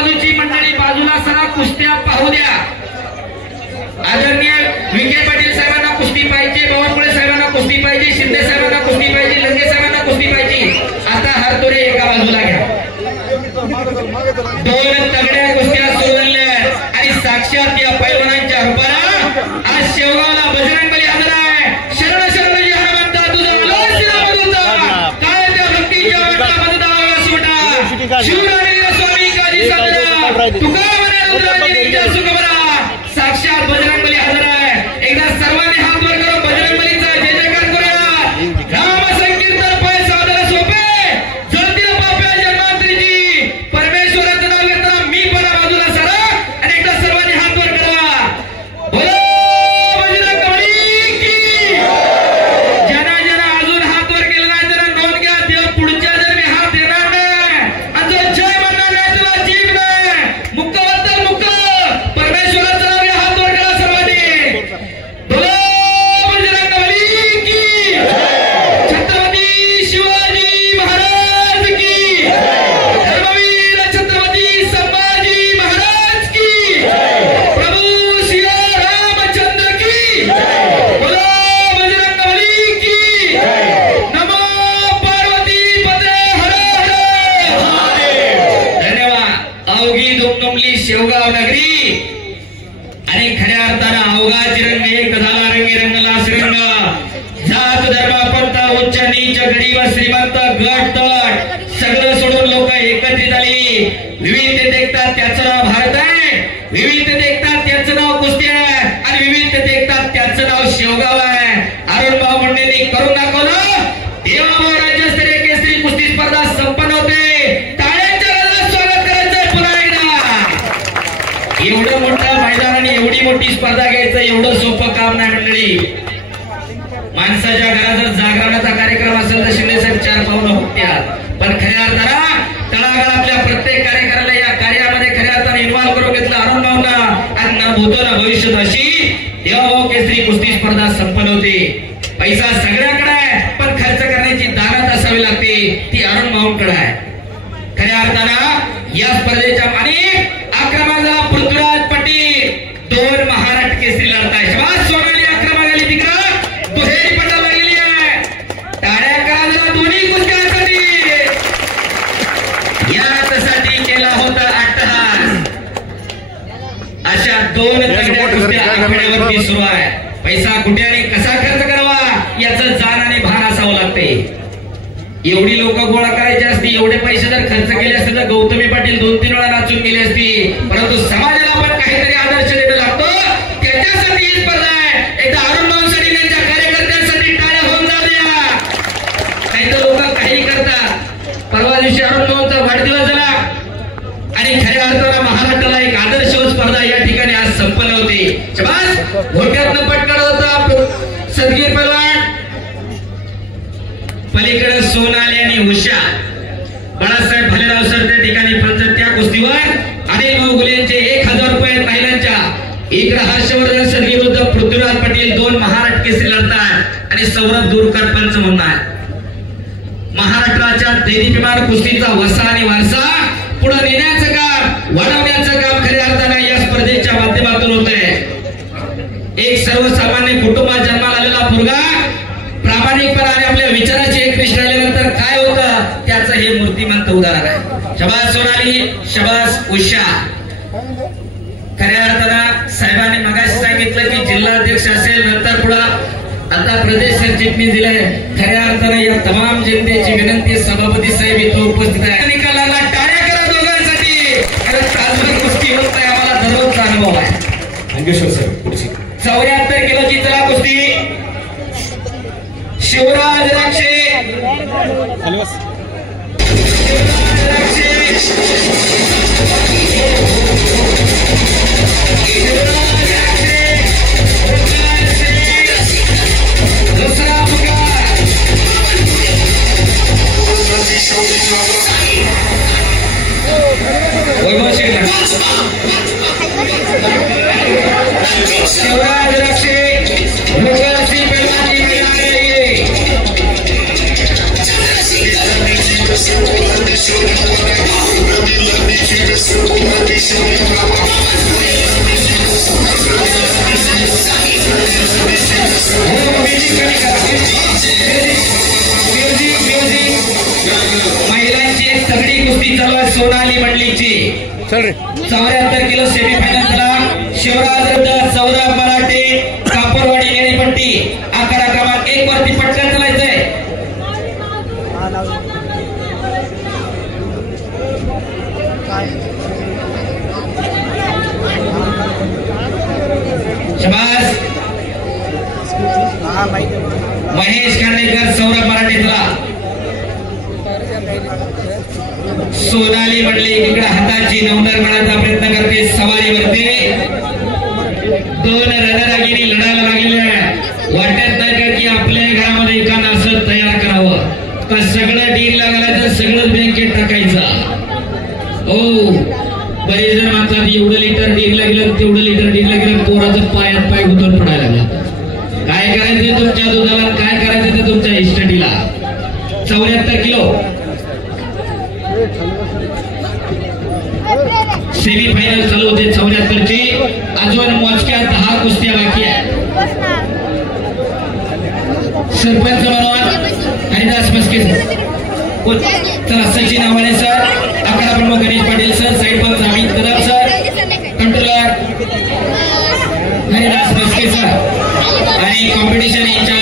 बाजूची मंडळी बाजूला सरा, कुस्त्या पाहू द्या। आदरणीय विखे पाटील साहेबांना कुस्ती पाहिजे, बावनकुळे साहेबांना कुस्ती पाहिजे, शिंदे साहेबांना कुस्ती पाहिजे, लंगे साहेबांना कुस्ती पाहिजे। आता हरतोरे एका बाजूला घ्या। दोन तगड्या कुस्त्या सुरू झाल्या आणि साक्षात या पैलवानांच्या रूपाला आज शेवगावला बजरंगबली हजर आहे। शरण शरण जी हनुमंता तुझा आलो श्रीराम काय त्या भक्तीच्या वाटामध्ये दावा सुटा शिवराणी स्वामी काजी साधना तुका म्हणे रुद्राजीच्या सुखबरा साक्षात बजरंगबली हजर आहे। एकदा सर्वांनी हात वर करून बजरंगबलीचा जय जयकार करूया। राम संकीर्तन पाय सादर सोपे जलतील पाप्या जन्मांतरीची परमेश्वराचं नाव घेताना मी पण बाजूला सरा आणि एकदा सर्वांनी हात वर करा। बोलो बजरंगबली की जना जना अजून हात वर केला नाही तर नोंद घ्या। देव पुढच्या जन्मी हात देणार नाही आणि जो जय म्हणणार नाही तुला जीव नाही। मुक्त बद्दल मुक्त परमेश्वराचं नाव घ्या। हात वर करा सर्वांनी। बोलो बजरंगबली की छत्रपती शिवाजी महाराज की धर्मवीर छत्रपती संभाजी महाराज की प्रभू श्री रामचंद्र की बोलो बजरंगबली की नमो पार्वती पते हर हर धन्यवाद। अवघी दुमदुमली शेवगाव नगरी आणि खऱ्या अर्थानं अवघा चिरंग एक झाला रंगी रंगला श्रीरंग जात धर्म पंथ उच्च नीच गरीब श्रीमंत गट तट सगळं सोडून लोक एकत्रित आली। विविधतेत एकता त्याचं नाव भारत आहे, विविधतेत एकता त्याचं नाव कुस्ती आहे आणि विविधतेत एकता त्याचं नाव शेवगाव आहे। अरुणभाऊ मुंडेंनी करून दाखवलं। देवाभाऊ राज्यस्तरीय केसरी कुस्ती स्पर्धा संपन्न होते। टाळ्यांच्या गजरात स्वागत करायचं पुन्हा एकदा। एवढं मोठं मैदान आणि एवढी मोठी स्पर्धा घ्यायचं एवढं सोपं काम नाही मंडळी। माणसाच्या घरात जर जागरणाचा कार्यक्रम असेल तर शिंदे साहेब चार पावलं होत्यात, पण खऱ्या अर्थानं तळागाळातल्या प्रत्येक कार्यक्रमाला या कार्यामध्ये खऱ्या अर्थाने इन्व्हॉल्व करून घेतलं अरुणभाऊंना आणि ना भूतो ना भविष्यात अशी देवाभाऊ केसरी कुस्ती स्पर्धा संपन्न होते। पैसा सगळ्याकडे आहे पण खर्च करण्याची दानत असावी लागते, ती अरुणभाऊंकडे आहे। खऱ्या अर्थानं या स्पर्धेच्या आणि आक्रमणाला पृथ्वीराज पाटील दोन महाराष्ट्र केसरी लढताय। शाबास सोनाली आक्रमण आली तिकडं दुहेरी पटाला लागलेली आहे। टाळ्या करा दोन्ही कुस्त्यांसाठी। यासाठी केला होता अट्टहास। अशा दोन तगड्या कुस्त्या आखाड्यावरती सुरू आहे। पैसा कुठे आणि कसा खर्च करावा याचं जाण आणि भान असावं लागते। एवढी लोक गोळा करायची असती, एवढे पैसे जर खर्च केले असते तर गौतमी पाटील 2-3 वेळा नाचून गेली असती, परंतु समाजाला पण काहीतरी आदर्श देणं लागतं। त्याच्यासाठी ही स्पर्धा आहे। एकदा अरुणभाऊंसाठी त्यांच्या कार्यकर्त्यांसाठी टाळ्या होऊन जाऊ द्या। काही तर लोक काही करतात। परवा दिवशी अरुणभाऊंचा वाढदिवस झाला आणि खऱ्या अर्थानं महाराष्ट्राला एक आदर्श स्पर्धा या ठिकाणी आज संपन्न होते। शाबास घोट्यातनं पटकाळ होता सदगीर पैलवान, पलीकडे सोनाली आणि उषा बाळासाहेब भालेराव सर त्या ठिकाणी पंच त्या कुस्तीवर अनिल भाऊ गुलेंचे 1000 रुपये महिलांच्या इकडे हर्षवर्धन सर विरुद्ध पृथ्वीराज पाटील दोन महाराष्ट्र केसरी लढतात आणि सौरभ दूरकर पंच म्हणून आहे। महाराष्ट्राच्या देदीप्यमान कुस्तीचा वसा आणि वारसा पुढे नेण्याचं काम वाढवण्याचं काम खऱ्या अर्थानं या स्पर्धेच्या माध्यमातून होतंय। एक सर्वसामान्य कुटुंबात जन्माला आलेला मुलगा प्रामाणिकपणाने आपल्या विचाराची एकनिष्ठ राहिल्यानंतर काय होतं त्याचं हे मूर्तिमंत उदाहरण आहे। शाबास सोनाली, शाबास उषा। खऱ्या अर्थानं साहेबांनी मगाशी सांगितलं की जिल्हाध्यक्ष असेल नंतर पुढे आता प्रदेश सरचिटणीस दिले। खऱ्या अर्थानं या तमाम जनतेची विनंती सभापती साहेब इथं उपस्थित आहे। निकालाला टाळ्या करा दोघांसाठी, कारण तासभर कुस्ती होत नाही, आम्हाला दररोजचा अनुभव आहे। अंगेश्वर सर 74 किलोची चला कुस्ती। शिवराज राक्षे दुसरा पुकार शिवराज राक्षे Show कुस्ती चालू आहे सोनाली मंडळीची. 74 किलो सेमीफायनलला शिवराज रथ सौरभ मराठे कापरवाडी निळीपट्टी आखाडा क्रमांक 1 वरती पटकन चालायचंय. शबास महेश खांडेकर सौरभ मराठेचा. सोनाली मंडळी इकडे हाताची नवनर करण्याचा प्रयत्न करते सवारीवरती. 2 रणरागिणी लढायला लागलेल्या वाटत नाही का की आपल्या घरामध्ये एखादं असं तयार करावं तर सगळं डील लागला तर सगळं बँकेत टाकायचं. हो बरेच जण म्हणतात एवढं लिटर डील लागलं तेवढं लिटर डील लागलं पोराचं पायात पाय गुंतून पडायला लागला. काय करायचं तुमच्या दुधाला काय करायचं ते तुमच्या इस्टडीला. 74 किलो सेमीफायनल चालू होते 74 ची. अजून मोजक्या 10 कुस्त्या बाकी आहे. सरपंच मनोहर हरिदास मस्के चला सचिन आव्हाने सर, आखाडा प्रमुख गणेश पाटील सर, साईड पंच Amit Kadam sir, controller Haridas Maske sir आणि कॉम्पिटिशन इंचार्ज